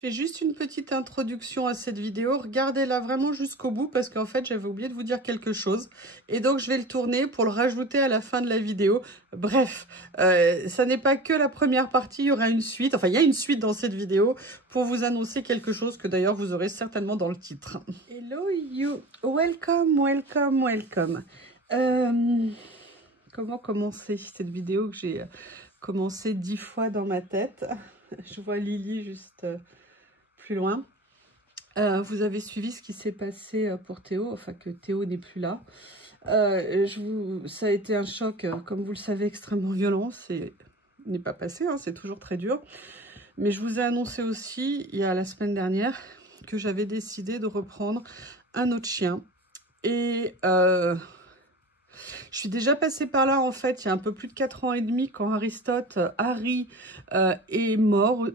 Je fais juste une petite introduction à cette vidéo. Regardez-la vraiment jusqu'au bout parce qu'en fait, j'avais oublié de vous dire quelque chose. Et donc, je vais le tourner pour le rajouter à la fin de la vidéo. Bref, ça n'est pas que la première partie. Il y aura une suite. Enfin, il y a une suite dans cette vidéo pour vous annoncer quelque chose que d'ailleurs, vous aurez certainement dans le titre. Hello you. Welcome, welcome, welcome. Comment commencer cette vidéo que j'ai commencé 10 fois dans ma tête? Je vois Lily juste... plus loin. Vous avez suivi ce qui s'est passé pour Théo, enfin que Théo n'est plus là. Ça a été un choc, comme vous le savez, extrêmement violent. C'est n'est pas passé, hein, c'est toujours très dur. Mais je vous ai annoncé aussi, il y a la semaine dernière, que j'avais décidé de reprendre un autre chien. Et je suis déjà passée par là, en fait, il y a un peu plus de 4 ans et demi, quand Harry est mort.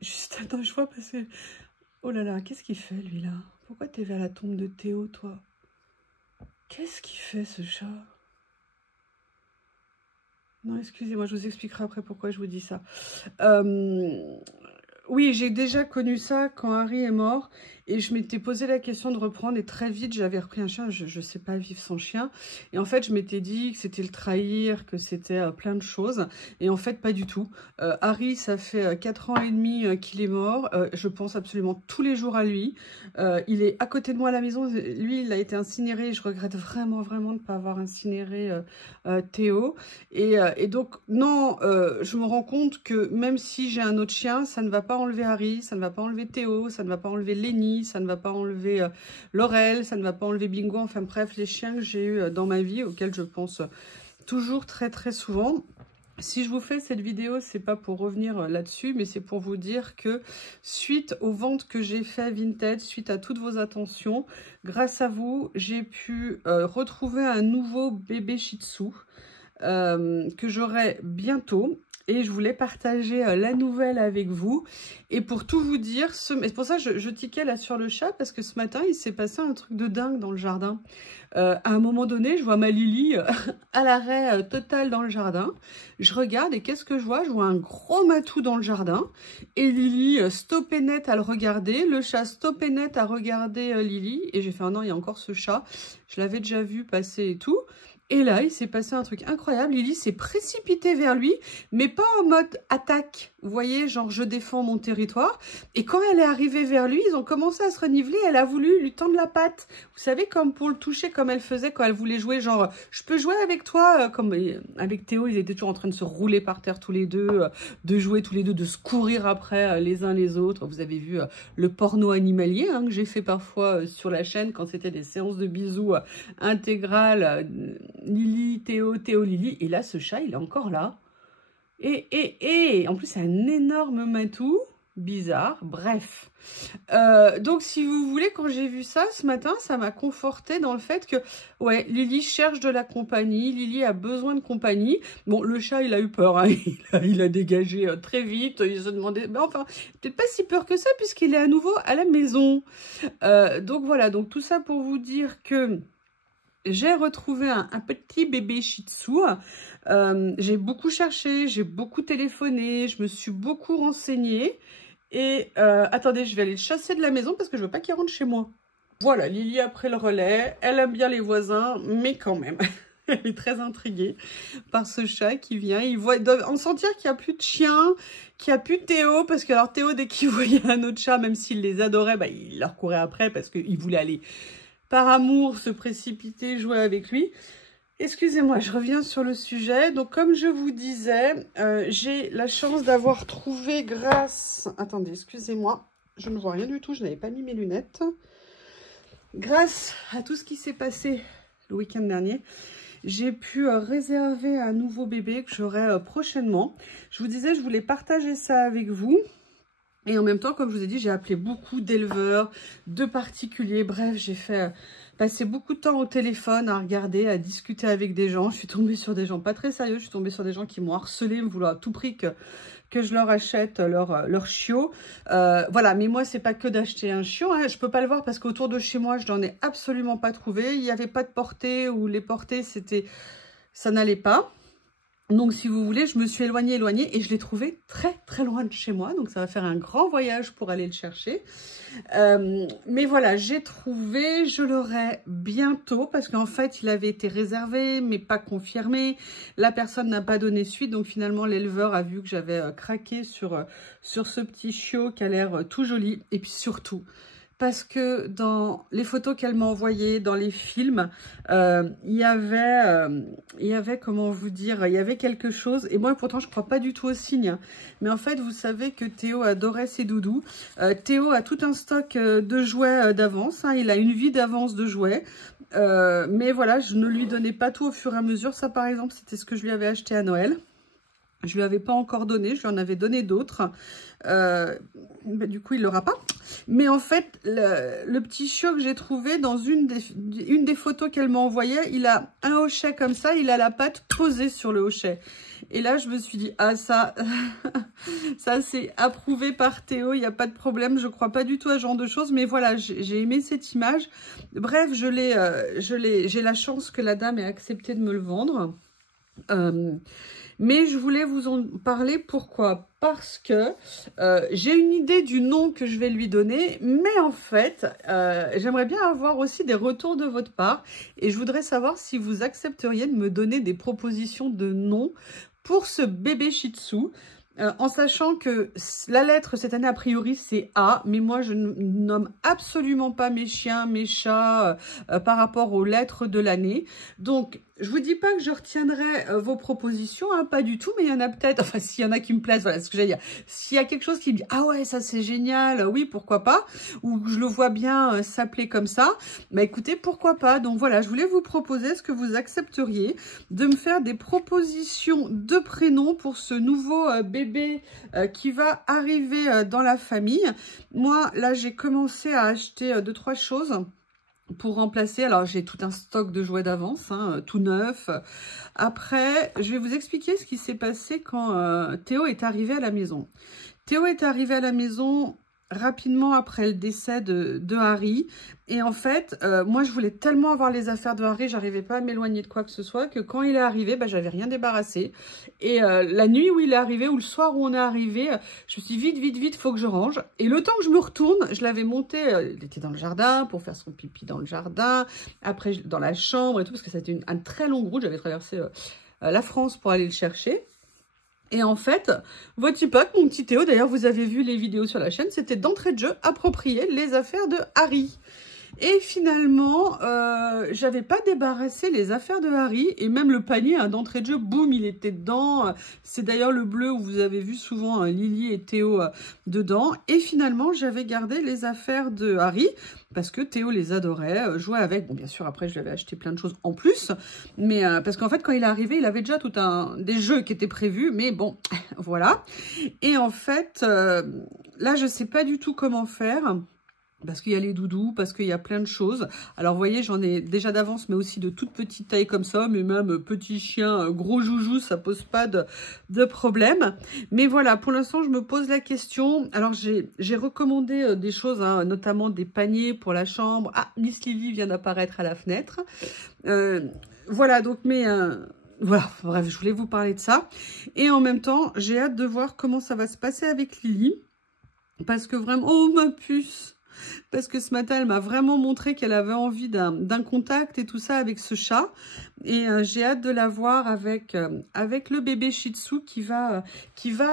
Juste, attends, je vois passer... Oh là là, qu'est-ce qu'il fait, lui, là? Pourquoi t'es vers la tombe de Théo, toi? Qu'est-ce qu'il fait, ce chat? Non, excusez-moi, je vous expliquerai après pourquoi je vous dis ça. Oui, j'ai déjà connu ça quand Harry est mort et je m'étais posé la question de reprendre et très vite j'avais repris un chien, je ne sais pas vivre sans chien et en fait je m'étais dit que c'était le trahir, que c'était plein de choses et en fait pas du tout. Harry, ça fait 4 ans et demi qu'il est mort, je pense absolument tous les jours à lui, il est à côté de moi à la maison, lui il a été incinéré, je regrette vraiment de ne pas avoir incinéré Théo et donc non, je me rends compte que même si j'ai un autre chien, ça ne va pas enlever Harry, ça ne va pas enlever Théo, ça ne va pas enlever Lenny, ça ne va pas enlever Laurel, ça ne va pas enlever Bingo, enfin bref, les chiens que j'ai eu dans ma vie, auxquels je pense toujours très souvent. Si je vous fais cette vidéo, c'est pas pour revenir là-dessus, mais c'est pour vous dire que suite aux ventes que j'ai fait Vinted, suite à toutes vos attentions, grâce à vous, j'ai pu retrouver un nouveau bébé Shih Tzu que j'aurai bientôt. Et je voulais partager la nouvelle avec vous. Et pour tout vous dire, c'est pour ça que je tiquais là sur le chat, parce que ce matin, il s'est passé un truc de dingue dans le jardin. À un moment donné, je vois ma Lily à l'arrêt total dans le jardin. Je regarde et qu'est-ce que je vois? Je vois un gros matou dans le jardin. Et Lily stoppée net à le regarder. Le chat stoppé net à regarder Lily. Et j'ai fait, oh non, il y a encore ce chat. Je l'avais déjà vu passer et tout. Et là, il s'est passé un truc incroyable. Lily s'est précipitée vers lui, mais pas en mode attaque. Vous voyez, genre je défends mon territoire. Et quand elle est arrivée vers lui, ils ont commencé à se reniveler. Elle a voulu lui tendre la patte. Vous savez, comme pour le toucher, comme elle faisait quand elle voulait jouer. Genre, je peux jouer avec toi. Comme avec Théo, ils étaient toujours en train de se rouler par terre tous les deux, de jouer tous les deux, de se courir après les uns les autres. Vous avez vu le porno animalier hein, que j'ai fait parfois sur la chaîne quand c'était des séances de bisous intégrales. Lily, Théo, Lily. Et là, ce chat, il est encore là. Et en plus, c'est un énorme matou. Bizarre. Bref. Donc, si vous voulez, quand j'ai vu ça ce matin, ça m'a conforté dans le fait que, ouais, Lily cherche de la compagnie. Lily a besoin de compagnie. Bon, le chat, il a eu peur. Hein. Il a dégagé très vite. Il se demandait... Mais enfin, peut-être pas si peur que ça, puisqu'il est à nouveau à la maison. Donc, voilà. Donc, tout ça pour vous dire que... j'ai retrouvé un petit bébé Shih Tzu. J'ai beaucoup cherché, j'ai beaucoup téléphoné, je me suis beaucoup renseignée. Et attendez, je vais aller le chasser de la maison parce que je veux pas qu'il rentre chez moi. Voilà, Lily a pris le relais. Elle aime bien les voisins, mais quand même. Elle est très intriguée par ce chat qui vient. Ils doivent en sentir qu'il n'y a plus de chien, qu'il n'y a plus de Théo. Parce que alors Théo, dès qu'il voyait un autre chat, même s'il les adorait, bah, il leur courait après parce qu'il voulait aller... par amour, se précipiter, jouer avec lui. Excusez-moi, je reviens sur le sujet. Donc, comme je vous disais, j'ai la chance d'avoir trouvé grâce... Attendez, excusez-moi, je ne vois rien du tout, je n'avais pas mis mes lunettes. Grâce à tout ce qui s'est passé le week-end dernier, j'ai pu réserver un nouveau bébé que j'aurai prochainement. Je vous disais, je voulais partager ça avec vous. Et en même temps, comme je vous ai dit, j'ai appelé beaucoup d'éleveurs, de particuliers. Bref, j'ai fait passer beaucoup de temps au téléphone à regarder, à discuter avec des gens. Je suis tombée sur des gens pas très sérieux. Je suis tombée sur des gens qui m'ont harcelé, me vouloir à tout prix que je leur achète leur chiot. Voilà, mais moi, c'est pas que d'acheter un chiot. Hein. Je peux pas le voir parce qu'autour de chez moi, je n'en ai absolument pas trouvé. Il n'y avait pas de portée ou les portées, ça n'allait pas. Donc, si vous voulez, je me suis éloignée et je l'ai trouvé très, très loin de chez moi. Donc, ça va faire un grand voyage pour aller le chercher. Mais voilà, j'ai trouvé, je l'aurai bientôt parce qu'en fait, il avait été réservé, mais pas confirmé. La personne n'a pas donné suite. Donc, finalement, l'éleveur a vu que j'avais craqué sur ce petit chiot qui a l'air tout joli. Et puis, surtout, parce que dans les photos qu'elle m'a envoyées, dans les films, il y avait, comment vous dire, il y avait quelque chose. Et moi, pourtant, je ne crois pas du tout aux signes. Hein. Mais en fait, vous savez que Théo adorait ses doudous. Théo a tout un stock de jouets d'avance. Hein. Il a une vie d'avance de jouets. Mais voilà, je ne lui donnais pas tout au fur et à mesure. Ça, par exemple, c'était ce que je lui avais acheté à Noël. Je lui avais pas encore donné, je lui en avais donné d'autres. Du coup, il l'aura pas. Mais en fait, le petit chiot que j'ai trouvé dans une des photos qu'elle m'a envoyées, il a un hochet comme ça, il a la patte posée sur le hochet. Et là, je me suis dit, ah ça, ça c'est approuvé par Théo, il n'y a pas de problème, je ne crois pas du tout à ce genre de choses. Mais voilà, j'ai aimé cette image. Bref, j'ai la chance que la dame ait accepté de me le vendre. Mais je voulais vous en parler, pourquoi? Parce que j'ai une idée du nom que je vais lui donner, mais en fait, j'aimerais bien avoir aussi des retours de votre part. Et je voudrais savoir si vous accepteriez de me donner des propositions de noms pour ce bébé Shih Tzu. En sachant que la lettre cette année a priori c'est A, mais moi je ne nomme absolument pas mes chiens, mes chats par rapport aux lettres de l'année. Donc je vous dis pas que je retiendrai vos propositions, hein, pas du tout, mais il y en a peut-être, enfin s'il y en a qui me plaisent, voilà ce que j'allais dire. S'il y a quelque chose qui me dit ah ouais ça c'est génial, oui pourquoi pas, ou je le vois bien s'appeler comme ça, bah écoutez pourquoi pas. Donc voilà, je voulais vous proposer, est-ce que vous accepteriez de me faire des propositions de prénoms pour ce nouveau bébé qui va arriver dans la famille. Moi là j'ai commencé à acheter 2-3 choses pour remplacer. Alors j'ai tout un stock de jouets d'avance, hein, tout neuf. Après, je vais vous expliquer ce qui s'est passé quand Théo est arrivé à la maison. Théo est arrivé à la maison rapidement après le décès de Harry. Et en fait, moi, je voulais tellement avoir les affaires de Harry, j'arrivais pas à m'éloigner de quoi que ce soit, que quand il est arrivé, bah, j'avais rien débarrassé. Et la nuit où il est arrivé, ou le soir où on est arrivé, je me suis dit, vite, faut que je range. Et le temps que je me retourne, je l'avais monté, il était dans le jardin, pour faire son pipi dans le jardin, après dans la chambre et tout, parce que c'était une très longue route, j'avais traversé la France pour aller le chercher. Et en fait, votre Tupac, mon petit Théo, d'ailleurs vous avez vu les vidéos sur la chaîne, c'était d'entrée de jeu approprier les affaires de Harry. Et finalement, j'avais pas débarrassé les affaires de Harry et même le panier hein, d'entrée de jeu, boum, il était dedans. C'est d'ailleurs le bleu où vous avez vu souvent Lily et Théo dedans. Et finalement, j'avais gardé les affaires de Harry parce que Théo les adorait, jouait avec. Bon, bien sûr, après, je lui avais acheté plein de choses en plus. Mais parce qu'en fait, quand il est arrivé, il avait déjà des jeux qui étaient prévus. Mais bon, voilà. Et en fait, là, je sais pas du tout comment faire. Parce qu'il y a les doudous, parce qu'il y a plein de choses. Alors, vous voyez, j'en ai déjà d'avance, mais aussi de toute petite taille comme ça. Mais même petit chien, gros joujou, ça pose pas de problème. Mais voilà, pour l'instant, je me pose la question. Alors, j'ai recommandé des choses, hein, notamment des paniers pour la chambre. Ah, Miss Lily vient d'apparaître à la fenêtre. Voilà, donc, mais... voilà, bref, je voulais vous parler de ça. Et en même temps, j'ai hâte de voir comment ça va se passer avec Lily. Parce que vraiment... Oh, ma puce! Parce que ce matin, elle m'a vraiment montré qu'elle avait envie d'un contact et tout ça avec ce chat. Et j'ai hâte de la voir avec le bébé Shih Tzu qui va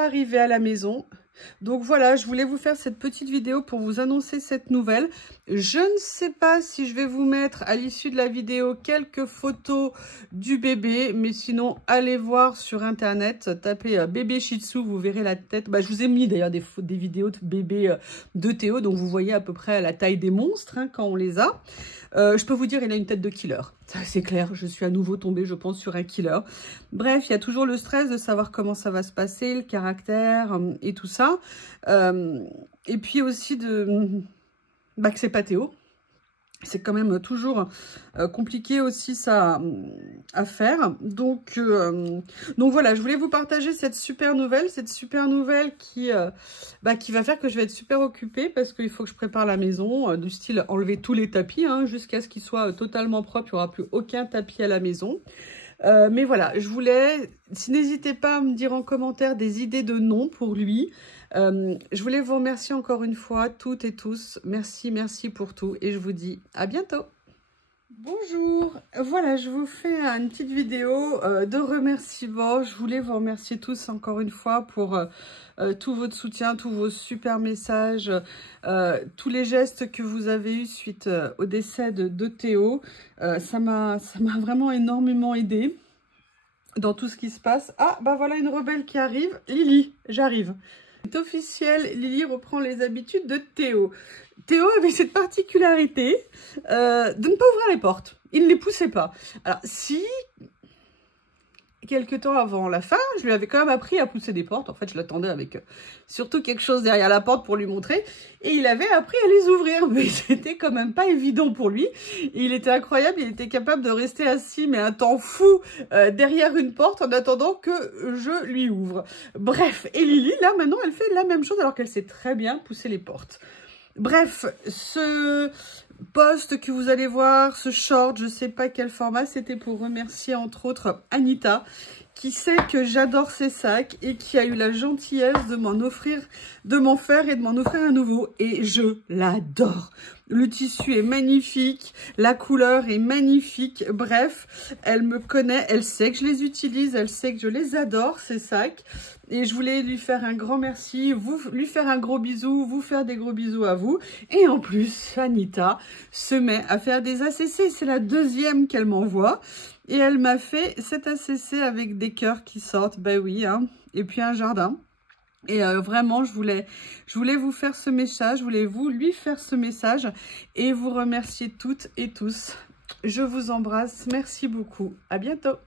arriver à la maison. Donc voilà, je voulais vous faire cette petite vidéo pour vous annoncer cette nouvelle. Je ne sais pas si je vais vous mettre à l'issue de la vidéo quelques photos du bébé, mais sinon allez voir sur internet, tapez bébé Shih Tzu, vous verrez la tête. Bah, je vous ai mis d'ailleurs des vidéos de bébé de Théo, donc vous voyez à peu près la taille des monstres hein, quand on les a. Je peux vous dire, il a une tête de killer. Ça, c'est clair, je suis à nouveau tombée, je pense, sur un killer. Bref, il y a toujours le stress de savoir comment ça va se passer, le caractère et tout ça. Et puis aussi que c'est pas Théo. C'est quand même toujours compliqué aussi ça à faire. Donc voilà, je voulais vous partager cette super nouvelle qui va faire que je vais être super occupée parce qu'il faut que je prépare la maison, du style enlever tous les tapis hein, jusqu'à ce qu'ils soient totalement propres, il n'y aura plus aucun tapis à la maison. Mais voilà, je voulais, n'hésitez pas à me dire en commentaire des idées de noms pour lui. Je voulais vous remercier encore une fois, toutes et tous. Merci, merci pour tout et je vous dis à bientôt. Bonjour, voilà, je vous fais une petite vidéo de remerciements. Je voulais vous remercier tous encore une fois pour tout votre soutien, tous vos super messages, tous les gestes que vous avez eus suite au décès de Théo. Ça m'a vraiment énormément aidé dans tout ce qui se passe. Ah, bah voilà une rebelle qui arrive. Lily, j'arrive. C'est officiel, Lily reprend les habitudes de Théo. Théo avait cette particularité de ne pas ouvrir les portes. Il ne les poussait pas. Alors, si, quelques temps avant la fin, je lui avais quand même appris à pousser des portes. En fait, je l'attendais avec surtout quelque chose derrière la porte pour lui montrer. Et il avait appris à les ouvrir. Mais c'était quand même pas évident pour lui. Et il était incroyable. Il était capable de rester assis, mais un temps fou, derrière une porte en attendant que je lui ouvre. Bref. Et Lily, là, maintenant, elle fait la même chose alors qu'elle sait très bien pousser les portes. Bref, ce post que vous allez voir, ce short, je sais pas quel format, c'était pour remercier entre autres Anita, qui sait que j'adore ces sacs et qui a eu la gentillesse de m'en offrir, de m'en faire et de m'en offrir un nouveau. Et je l'adore. Le tissu est magnifique, la couleur est magnifique. Bref, elle me connaît, elle sait que je les utilise, elle sait que je les adore, ces sacs. Et je voulais lui faire un grand merci, lui faire un gros bisou, vous faire des gros bisous à vous. Et en plus, Anita se met à faire des ACC. C'est la deuxième qu'elle m'envoie. Et elle m'a fait cet ACC avec des cœurs qui sortent, ben oui, hein. Et puis un jardin. Et vraiment, je voulais vous faire ce message, je voulais lui faire ce message et vous remercier toutes et tous. Je vous embrasse, merci beaucoup, à bientôt.